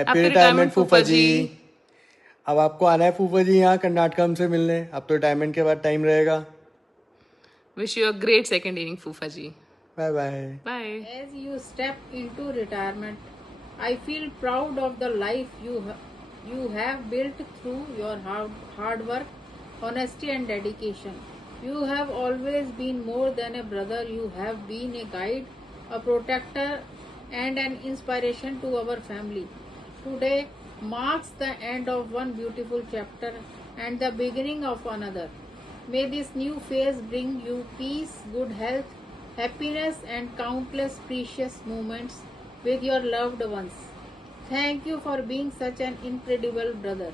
Happy retirement फूफा जी। अब आपको आना है फूफा जी यहाँ कर्नाटक हमसे मिलने। अब तो रिटायरमेंट के बाद टाइम रहेगा। Wish you a great second inning फूफा जी। Bye bye. Bye. As you step into retirement, I feel proud of the life you have built through your hard work, honesty and dedication. You have always been more than a brother. You have been a guide, a protector and an inspiration to our family. Today marks the end of one beautiful chapter and the beginning of another. May this new phase bring you peace, good health, happiness and countless precious moments with your loved ones. Thank you for being such an incredible brother.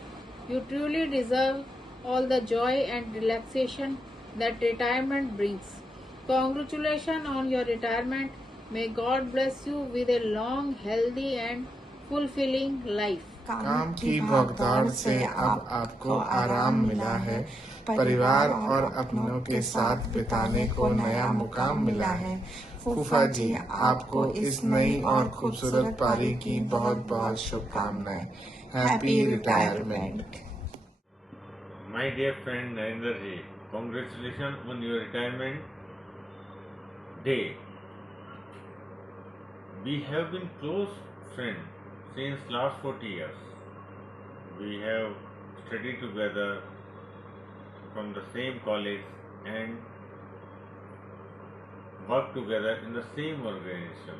You truly deserve all the joy and relaxation that retirement brings. Congratulations on your retirement. May God bless you with a long, healthy and fulfilling life. काम की भगदौड़ से अब आपको आराम मिला है। परिवार और अपनों के साथ बिताने को नया मुकाम मिला है। फूफा जी, आपको इस नई और खूबसूरत पारी की बहुत बहुत शुभकामनाएं। Happy retirement. My dear friend Narendra ji, congratulations on your retirement day. We have been close friends since last 40 years. We have studied together from the same college and worked together in the same organization.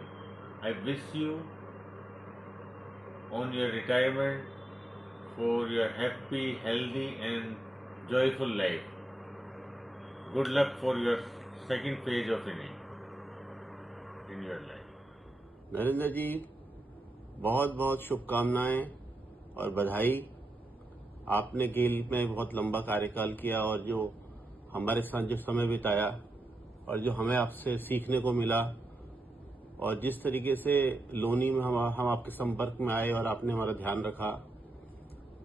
I wish you on your retirement for your happy, healthy and joyful life. Good luck for your second phase of inning in your life. Narendra ji, बहुत बहुत शुभकामनाएं और बधाई। आपने गेल में बहुत लंबा कार्यकाल किया और जो हमारे साथ जो समय बिताया और जो हमें आपसे सीखने को मिला और जिस तरीके से लोनी में हम आपके संपर्क में आए और आपने हमारा ध्यान रखा।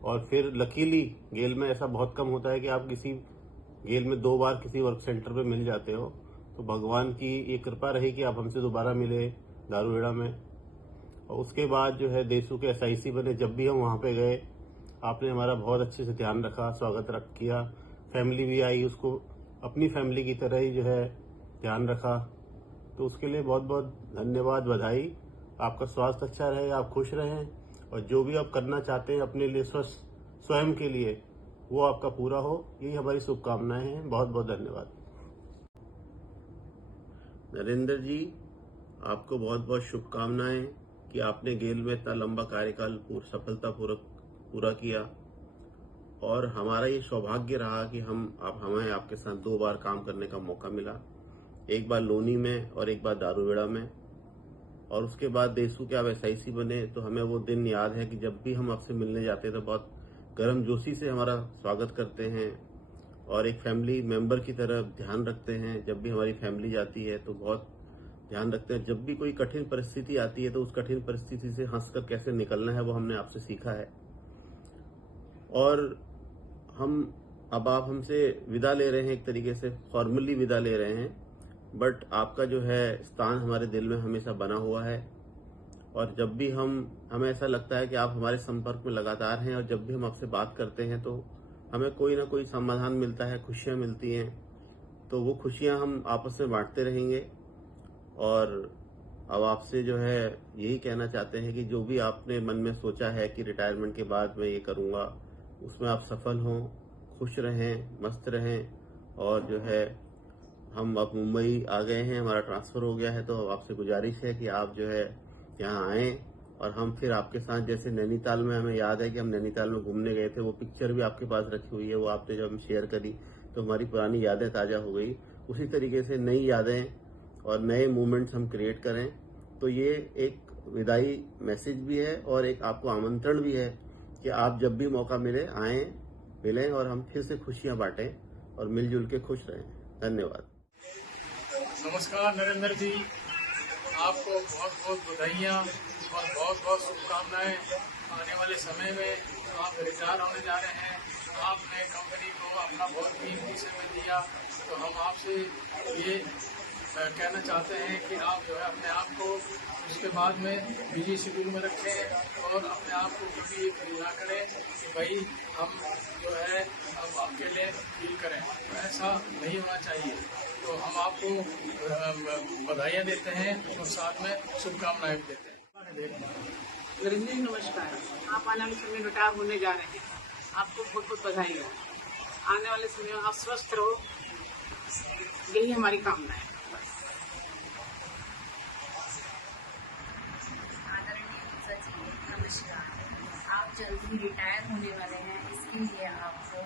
और फिर लकीली गेल में ऐसा बहुत कम होता है कि आप किसी गेल में 2 बार किसी वर्क सेंटर पे मिल जाते हो, तो भगवान की ये कृपा रही कि आप हमसे दोबारा मिले दारूहेड़ा में। और उसके बाद जो है देसू के SIC बने। जब भी हम वहाँ पे गए आपने हमारा बहुत अच्छे से ध्यान रखा, स्वागत किया। फैमिली भी आई, उसको अपनी फैमिली की तरह ही जो है ध्यान रखा। तो उसके लिए बहुत बहुत धन्यवाद, बधाई। आपका स्वास्थ्य अच्छा रहे, आप खुश रहें और जो भी आप करना चाहते हैं अपने लिए स्वयं के लिए वो आपका पूरा हो, यही हमारी शुभकामनाएं हैं। बहुत बहुत धन्यवाद। नरेंद्र जी, आपको बहुत बहुत शुभकामनाएं कि आपने गेल में इतना लंबा कार्यकाल सफलतापूर्वक पूरा किया। और हमारा ये सौभाग्य रहा कि हमें आपके साथ 2 बार काम करने का मौका मिला, एक बार लोनी में और एक बार दारूहेड़ा में। और उसके बाद देसू के आप SIC बने, तो हमें वो दिन याद है कि जब भी हम आपसे मिलने जाते हैं तो बहुत गर्मजोशी से हमारा स्वागत करते हैं और एक फैमिली मेंबर की तरह ध्यान रखते हैं। जब भी हमारी फैमिली जाती है तो बहुत ध्यान रखते हैं। जब भी कोई कठिन परिस्थिति आती है तो उस कठिन परिस्थिति से हंसकर कैसे निकलना है वो हमने आपसे सीखा है। और अब आप हमसे विदा ले रहे हैं, एक तरीके से फॉर्मली विदा ले रहे हैं, बट आपका जो है स्थान हमारे दिल में हमेशा बना हुआ है। और जब भी हमें ऐसा लगता है कि आप हमारे संपर्क में लगातार हैं और जब भी हम आपसे बात करते हैं तो हमें कोई ना कोई समाधान मिलता है, खुशियां मिलती हैं। तो वो खुशियां हम आपस में बांटते रहेंगे। और अब आपसे जो है यही कहना चाहते हैं कि जो भी आपने मन में सोचा है कि रिटायरमेंट के बाद मैं ये करूँगा, उसमें आप सफल हों, खुश रहें, मस्त रहें। और जो है हम अब मुंबई आ गए हैं, हमारा ट्रांसफ़र हो गया है, तो आपसे गुजारिश है कि आप जो है यहाँ आएँ और हम फिर आपके साथ, जैसे नैनीताल में हमें याद है कि हम नैनीताल में घूमने गए थे, वो पिक्चर भी आपके पास रखी हुई है, वो आपने जब हम शेयर करी तो हमारी पुरानी यादें ताज़ा हो गई। उसी तरीके से नई यादें और नए मोमेंट्स हम क्रिएट करें। तो ये एक विदाई मैसेज भी है और एक आपको आमंत्रण भी है कि आप जब भी मौका मिले आएँ, मिलें और हम फिर से खुशियाँ बांटें और मिलजुल के खुश रहें। धन्यवाद। नमस्कार नरेंद्र जी, आपको बहुत बहुत बधाइयाँ और बहुत बहुत शुभकामनाएं। आने वाले समय में आप रिटायर होने जा रहे हैं, आपने कंपनी को अपना बहुत कीमती समय दिया, तो हम आपसे ये कहना चाहते हैं कि आप जो है अपने आप को उसके बाद में बिजी शेड्यूल में रखें और अपने आप को कभी फील ना करें कि भाई हम जो है अब आपके लिए फील करें, तो ऐसा नहीं होना चाहिए। तो हम आपको बधाइयाँ देते हैं और साथ में शुभकामनाएं भी देते हैं। नरेंद्र जी नमस्कार। आप आने वाले समय में रिटायर होने जा रहे हैं, आपको बहुत बहुत बधाई है। आने वाले समय में आप स्वस्थ रहो, यही हमारी कामना है। नमस्कार। आप जल्द ही रिटायर होने वाले हैं, इसके लिए आपको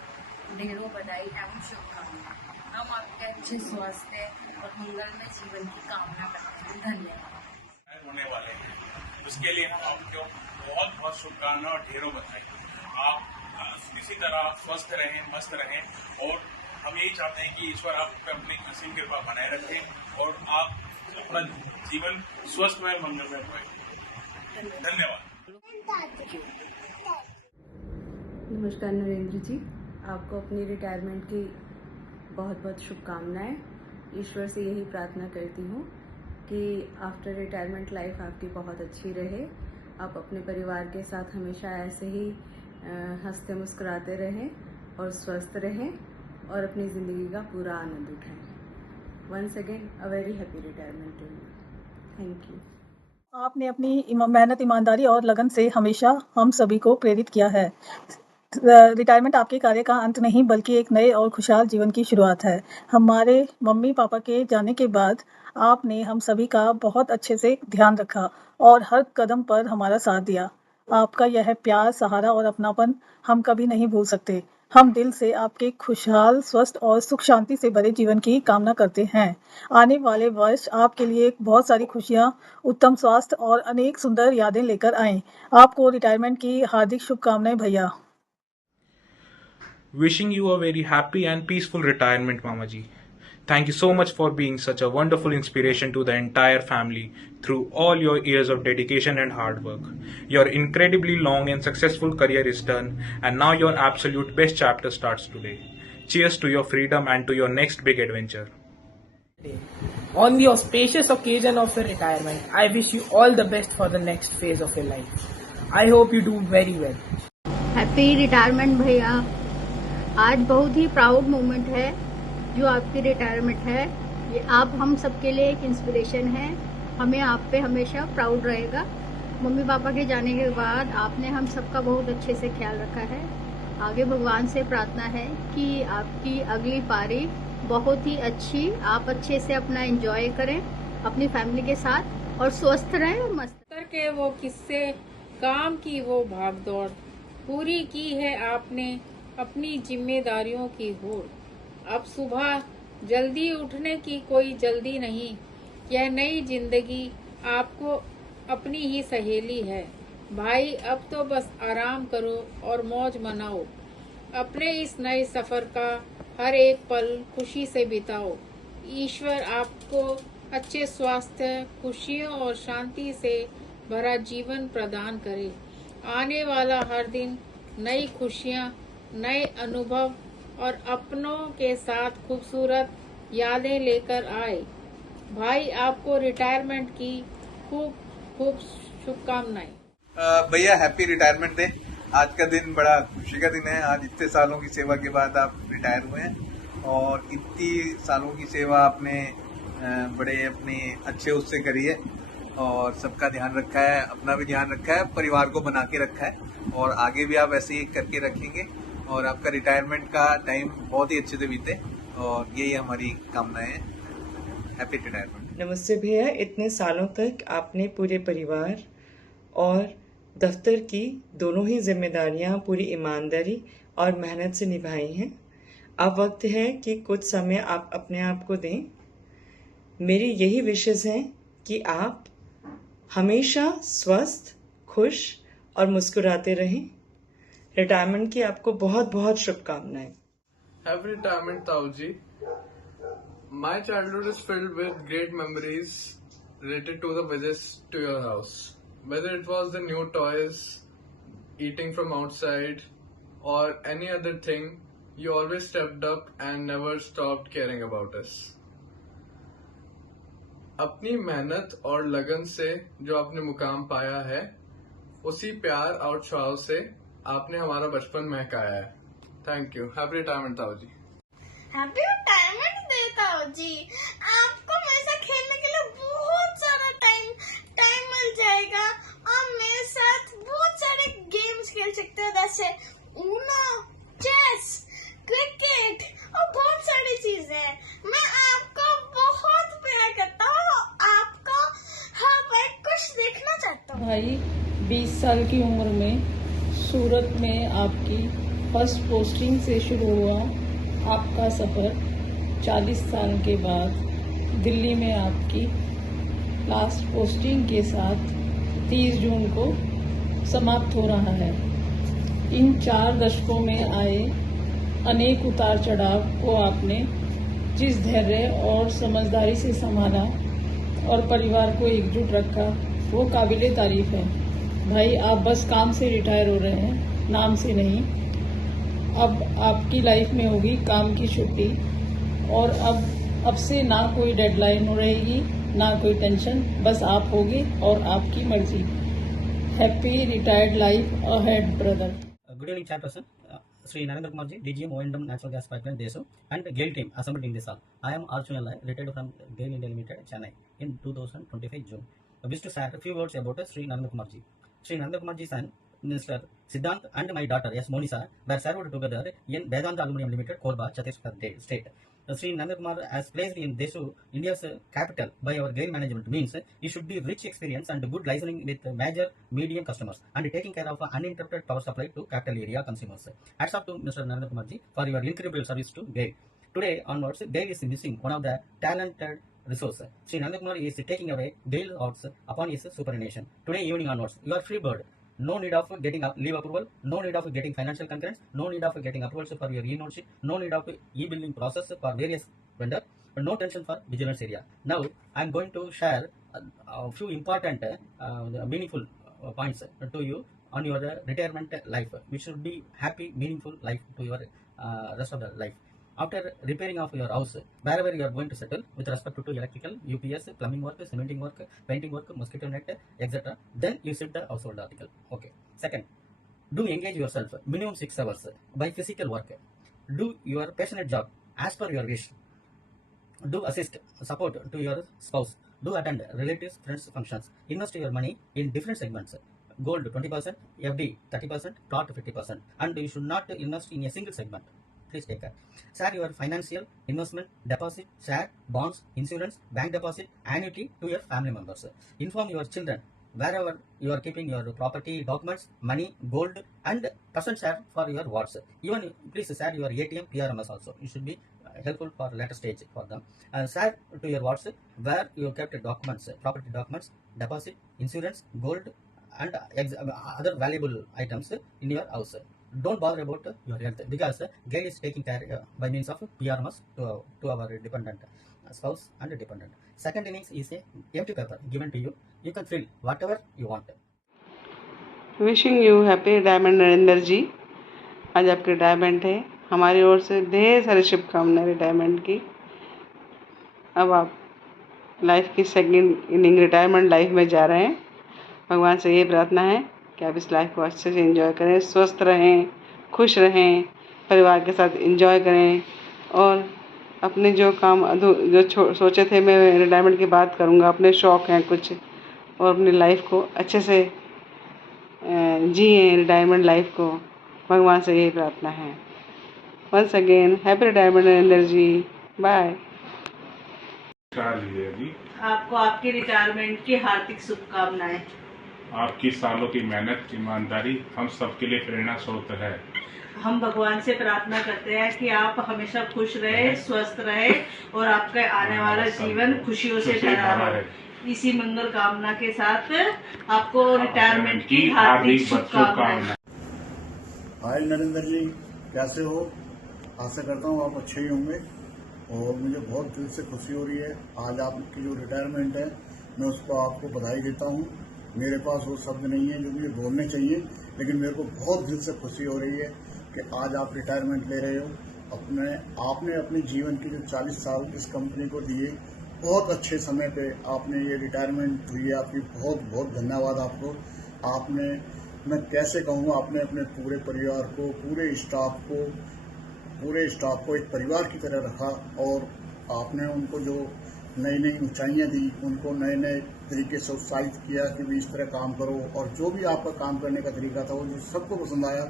ढेरों बधाई एवं शुभकामनाएं। हम आपके अच्छे स्वास्थ्य और मंगलमय जीवन की कामना करते हैं। धन्यवाद। होने वाले हैं, उसके लिए हम आपको बहुत बहुत शुभकामनाएं और ढेरों बधाई। आप इसी तरह स्वस्थ रहें, मस्त रहें, और हम यही चाहते हैं कि ईश्वर आप पे अपनी असीम कृपा बनाए रखें और आप अपना जीवन स्वस्थ में मंगलमय होए। धन्यवाद। नमस्कार नरेंद्र जी, आपको अपनी रिटायरमेंट की बहुत बहुत शुभकामनाएं। ईश्वर से यही प्रार्थना करती हूँ कि आफ्टर रिटायरमेंट लाइफ आपकी बहुत अच्छी रहे। आप अपने परिवार के साथ हमेशा ऐसे ही हंसते मुस्कुराते रहें और स्वस्थ रहें और अपनी ज़िंदगी का पूरा आनंद उठाएं। Once again a very happy retirement to you. Thank you. आपने अपनी मेहनत, ईमानदारी और लगन से हमेशा हम सभी को प्रेरित किया है। रिटायरमेंट आपके कार्य का अंत नहीं बल्कि एक नए और खुशहाल जीवन की शुरुआत है। हमारे मम्मी पापा के जाने के बाद आपने हम सभी का बहुत अच्छे से ध्यान रखा और हर कदम पर हमारा साथ दिया। आपका यह प्यार, सहारा और अपनापन हम कभी नहीं भूल सकते। हम दिल से आपके खुशहाल, स्वस्थ और सुख शांति से भरे जीवन की कामना करते हैं। आने वाले वर्ष आपके लिए बहुत सारी खुशियां, उत्तम स्वास्थ्य और अनेक सुंदर यादें लेकर आएं। आपको रिटायरमेंट की हार्दिक शुभकामनाएं भैया। Wishing you a very happy and peaceful retirement, Mama Ji. Thank you so much for being such a wonderful inspiration to the entire family through all your years of dedication and hard work. Your incredibly long and successful career is done, and now your absolute best chapter starts today. Cheers to your freedom and to your next big adventure. On the auspicious occasion of the retirement, I wish you all the best for the next phase of your life. I hope you do very well. Happy retirement भैया। आज बहुत ही proud moment है जो आपकी retirement है। ये आप हम सबके लिए एक इंस्पिरेशन है। हमें आप पे हमेशा प्राउड रहेगा। मम्मी पापा के जाने के बाद आपने हम सबका बहुत अच्छे से ख्याल रखा है। आगे भगवान से प्रार्थना है कि आपकी अगली पारी बहुत ही अच्छी, आप अच्छे से अपना एंजॉय करें अपनी फैमिली के साथ और स्वस्थ रहें और मस्त के वो किस्से, काम की वो भागदौड़ पूरी की है आपने अपनी जिम्मेदारियों की होड़। अब सुबह जल्दी उठने की कोई जल्दी नहीं, यह नई जिंदगी आपको अपनी ही सहेली है। भाई अब तो बस आराम करो और मौज मनाओ। अपने इस नए सफर का हर एक पल खुशी से बिताओ। ईश्वर आपको अच्छे स्वास्थ्य, खुशियों और शांति से भरा जीवन प्रदान करे। आने वाला हर दिन नई खुशियाँ, नए अनुभव और अपनों के साथ खूबसूरत यादें लेकर आए। भाई आपको रिटायरमेंट की खूब खूब शुभकामनाएं। भैया हैप्पी रिटायरमेंट डे। आज का दिन बड़ा खुशी का दिन है। आज इतने सालों की सेवा के बाद आप रिटायर हुए हैं और इतनी सालों की सेवा आपने बड़े अपने अच्छे उससे करी है और सबका ध्यान रखा है, अपना भी ध्यान रखा है, परिवार को बना के रखा है और आगे भी आप ऐसे ही करके रखेंगे और आपका रिटायरमेंट का टाइम बहुत ही अच्छे से बीते और यही हमारी कामनाएं हैं। Happy retirement. नमस्ते भैया। इतने सालों तक आपने पूरे परिवार और दफ्तर की दोनों ही जिम्मेदारियां पूरी ईमानदारी और मेहनत से निभाई हैं। अब वक्त है कि कुछ समय आप अपने आप को दें। मेरी यही विशेष है कि आप हमेशा स्वस्थ, खुश और मुस्कुराते रहें। रिटायरमेंट की आपको बहुत बहुत शुभकामनाएं। Happy retirement, Tauji. My childhood is filled with great memories related to the visits to your house. Whether it was the new toys, eating from outside, or any other thing, you always stepped up and never stopped caring about us. अपनी मेहनत और लगन से जो आपने मुकाम पाया है, उसी प्यार और चाव से आपने हमारा बचपन महकाया है। Thank you. हैप्पी रिटायरमेंट ताऊ जी। हैप्पी रिटायरमेंट डे ताऊ जी। आपको मेरे साथ खेलने के लिए बहुत सारा टाइम मिल जाएगा और मेरे साथ बहुत सारे गेम्स खेल सकते हैं, जैसे ऊनो, चेस, क्रिकेट और बहुत सारी चीजें। मैं आपको बहुत प्यार करता हूँ, आपको हर बार कुछ देखना चाहता हूँ। भाई 20 साल की उम्र में सूरत में आपकी फर्स्ट पोस्टिंग से शुरू हुआ आपका सफ़र 40 साल के बाद दिल्ली में आपकी लास्ट पोस्टिंग के साथ 30 जून को समाप्त हो रहा है। इन 4 दशकों में आए अनेक उतार चढ़ाव को आपने जिस धैर्य और समझदारी से संभाला और परिवार को एकजुट रखा, वो काबिले तारीफ है। भाई आप बस काम से रिटायर हो रहे हैं, नाम से नहीं। अब आपकी लाइफ में होगी काम की छुट्टी और अब से ना कोई डेडलाइन रहेगी, ना कोई टेंशन, बस आप होगे और आपकी मर्जी। Happy retired life ahead brother. Good evening, Chairperson. Sri Narendra Kumar ji, DGM O&M Natural Gas Pipeline Desu, and GAIL team assembled in this hall. I am Arjun Lai, retired from GAIL India Limited, Chennai, in 2025 June. I wish to say a few words about Sri Narendra Kumar ji. Sri Narendra Kumar ji's son, Mr. Siddhant, and my daughter, S. Monisa, were served together in Vedanta Aluminium Limited, Korba, Chhattisgarh State. Sri Narendra Kumar, as placed in Desu, India's capital, by our GAIL management, means he should be rich experience and good listening with major medium customers and taking care of uninterrupted power supply to capital area consumers. Hats off to Mr. Narendra Kumar ji for your incredible service to GAIL. Today onwards, GAIL is missing one of the talented resource. Sri Narendra Kumar is taking away GAIL odds upon his superannuation. Today evening onwards, you are free bird. No need of getting leave approval, no need of getting financial concurrence, no need of getting approvals for your e-notes, no need of e-billing process for various vendor, no tension for vigilance area. Now, I am going to share a few important meaningful points to you on your retirement life, which should be happy, meaningful life to your rest of the life. After repairing of your house, wherever you are going to settle with respect to electrical, UPS, plumbing work, cementing work, painting work, mosquito net, etc., then you set the household article. Okay. Second, do engage yourself minimum 6 hours by physical work. Do your passionate job as per your wish. Do assist, support to your spouse. Do attend relatives, friends functions. Invest your money in different segments. Gold 20%, FD 30%, plot 50%, and you should not invest in a single segment. Please take care. Share your financial investment, deposit, share, bonds, insurance, bank deposit, annuity to your family members. Inform your children wherever you are keeping your property, documents, money, gold, and percent share for your wards. Even please share your ATM, PRMS also. It should be helpful for later stage for them. Share to your wards where you kept documents, property documents, deposit, insurance, gold, and other valuable items in your house. Don't bother about your health because GAIL is taking care by means of PRMS to our dependent spouse and dependent. Second innings is a empty paper given to you. You can fill whatever you want. Wishing you happy retirement Narendra ji. आज आपकी retirement है, हमारी ओर से ढेर सारी शुभकामनाएं retirement की। अब आप लाइफ की सेकंड इनिंग रिटायरमेंट लाइफ में जा रहे हैं। भगवान से ये प्रार्थना है कि आप इस लाइफ को अच्छे से एंजॉय करें, स्वस्थ रहें, खुश रहें, परिवार के साथ एंजॉय करें और अपने जो काम जो सोचे थे मैं रिटायरमेंट की बात करूँगा, अपने शौक़ हैं कुछ, और अपनी लाइफ को अच्छे से जिए रिटायरमेंट लाइफ को। भगवान से यही प्रार्थना है। Once again happy retirement Narendra ji. Bye. आपको आपकी रिटायरमेंट की हार्दिक शुभकामनाएं। आपकी सालों की मेहनत, ईमानदारी हम सबके लिए प्रेरणा स्रोत है। हम भगवान से प्रार्थना करते हैं कि आप हमेशा खुश रहे, स्वस्थ रहे और आपका आने वाला जीवन खुशियों से भरा रहे। इसी मंगल कामना के साथ आपको रिटायरमेंट की हार्दिक शुभकामनाएं। हाय नरेंद्र जी, कैसे हो? आशा करता हूँ आप अच्छे ही होंगे और मुझे बहुत दिल से खुशी हो रही है। आज आपकी जो रिटायरमेंट है मैं उसको आपको बधाई देता हूँ। मेरे पास वो शब्द नहीं है जो मुझे बोलने चाहिए, लेकिन मेरे को बहुत दिल से खुशी हो रही है कि आज आप रिटायरमेंट ले रहे हो। आपने अपने जीवन के जो 40 साल इस कंपनी को दिए बहुत अच्छे समय पे आपने ये रिटायरमेंट हुई है आपकी, बहुत बहुत धन्यवाद आपको। आपने, मैं कैसे कहूँगा, आपने अपने पूरे परिवार को, पूरे स्टाफ को एक परिवार की तरह रखा और आपने उनको जो नई नई ऊंचाइयां दी, उनको नए नए तरीके से उत्साहित किया कि भी इस तरह काम करो, और जो भी आपका काम करने का तरीका था वो जो सबको पसंद आया,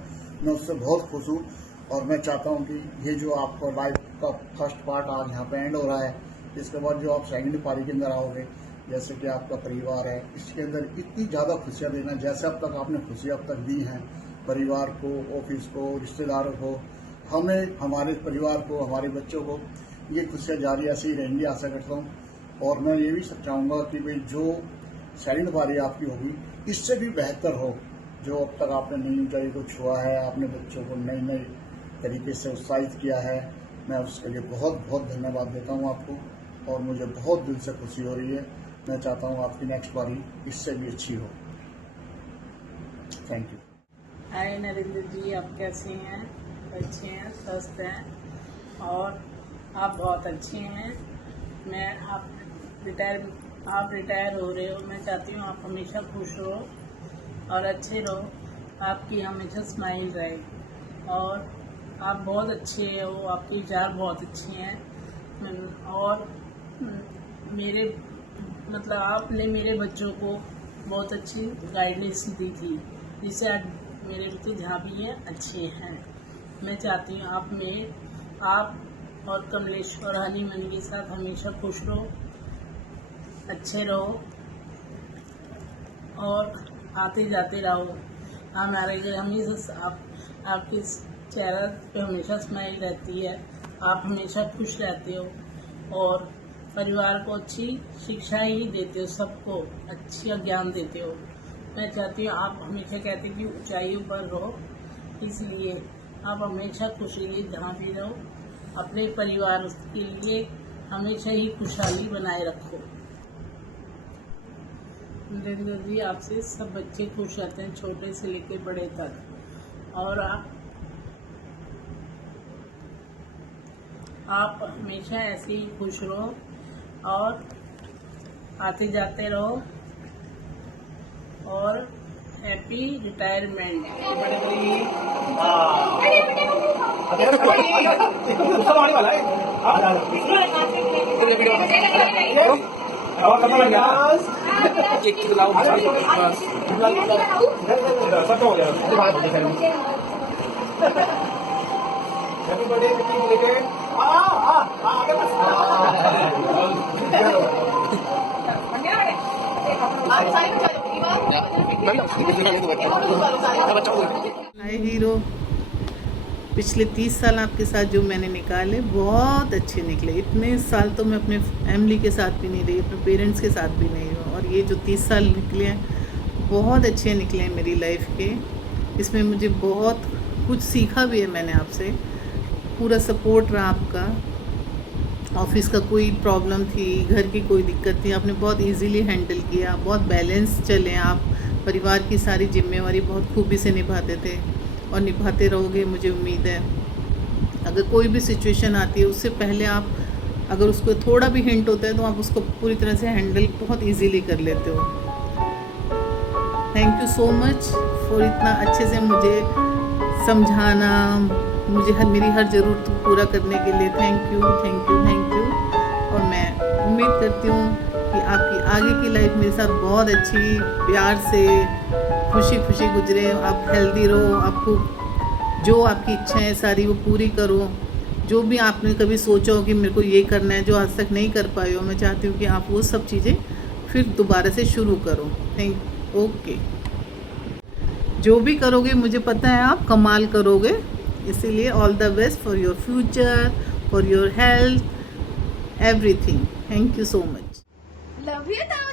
मैं उससे बहुत खुश हूँ। और मैं चाहता हूँ कि ये जो आपका लाइफ का फर्स्ट पार्ट आज यहाँ पे एंड हो रहा है, इसके बाद जो आप सेकंड पारी के अंदर आओगे, जैसे कि आपका परिवार है, इसके अंदर इतनी ज़्यादा खुशियाँ देना, जैसे अब तक आपने खुशियाँ अब तक दी हैं परिवार को, ऑफिस को, रिश्तेदारों को, हमें, हमारे परिवार को, हमारे बच्चों को, ये खुशियाँ जारी ऐसे ही रहेंगी आशा करता हूँ। और मैं ये भी चाहूँगा कि भाई जो सेकंड पारी आपकी होगी इससे भी बेहतर हो, जो अब तक आपने नई ऊंचाई को छुआ है, आपने बच्चों को नई नई तरीके से उत्साहित किया है, मैं उसके लिए बहुत बहुत धन्यवाद देता हूँ आपको और मुझे बहुत दिल से खुशी हो रही है। मैं चाहता हूँ आपकी नेक्स्ट पारी इससे भी अच्छी हो। Thank you. Hi Narendra ji, आप कैसे हैं? अच्छे हैं, स्वस्थ हैं और आप बहुत अच्छे हैं। आप रिटायर हो रहे हो, मैं चाहती हूँ आप हमेशा खुश रहो और अच्छे रहो, आपकी हमेशा स्माइल रहे और आप बहुत अच्छे हो, आपके विचार बहुत अच्छे हैं और आपने मेरे बच्चों को बहुत अच्छी गाइडेंस दी थी, जिससे आज मेरे बच्चे जहाँ भी हैं अच्छे हैं। मैं चाहती हूँ आप और कमलेश और हनी मनी के साथ हमेशा खुश रहो, अच्छे रहो और आते जाते रहो। हमारे घर हमेशा आपके चेहरे पे हमेशा स्माइल रहती है, आप हमेशा खुश रहते हो और परिवार को अच्छी शिक्षा ही देते हो, सबको अच्छा ज्ञान देते हो। मैं चाहती हूँ आप हमेशा कहते कि ऊंचाइयों पर रहो, इसलिए आप हमेशा खुशी लिए जहाँ भी रहो, अपने परिवार के लिए हमेशा ही खुशहाली बनाए रखो। नरेंद्र जी, आपसे सब बच्चे खुश रहते हैं, छोटे से लेकर बड़े तक, और आप हमेशा ऐसे ही खुश रहो और आते जाते रहो और हैप्पी रिटायरमेंट। हाय हीरो, पिछले 30 साल आपके साथ जो मैंने निकाले बहुत अच्छे निकले। इतने साल तो मैं अपने फैमिली के साथ भी नहीं रही, अपने पेरेंट्स के साथ भी नहीं हूँ, और ये जो 30 साल निकले हैं बहुत अच्छे निकले हैं मेरी लाइफ के। इसमें मुझे बहुत कुछ सीखा भी है मैंने आपसे, पूरा सपोर्ट रहा आपका। ऑफिस का कोई प्रॉब्लम थी, घर की कोई दिक्कत थी, आपने बहुत इजीली हैंडल किया, बहुत बैलेंस चले आप, परिवार की सारी जिम्मेवारी बहुत खूबी से निभाते थे और निभाते रहोगे, मुझे उम्मीद है। अगर कोई भी सिचुएशन आती है उससे पहले आप, अगर उसको थोड़ा भी हिंट होता है तो आप उसको पूरी तरह से हैंडल बहुत इजीली कर लेते हो। Thank you so much for इतना अच्छे से मुझे समझाना, मुझे मेरी हर ज़रूरत पूरा करने के लिए thank you, thank you, thank you. और मैं उम्मीद करती हूँ कि आपकी आगे की लाइफ मेरे साथ बहुत अच्छी, प्यार से, खुशी खुशी गुजरे, आप हेल्दी रहो, आपको जो आपकी इच्छा है सारी वो पूरी करो। जो भी आपने कभी सोचा हो कि मेरे को ये करना है, जो आज तक नहीं कर पाए हो, मैं चाहती हूँ कि आप वो सब चीज़ें फिर दोबारा से शुरू करो। ओके, जो भी करोगे मुझे पता है आप कमाल करोगे, इसीलिए all the best for your future, for your health, everything. Thank you so much. Love you.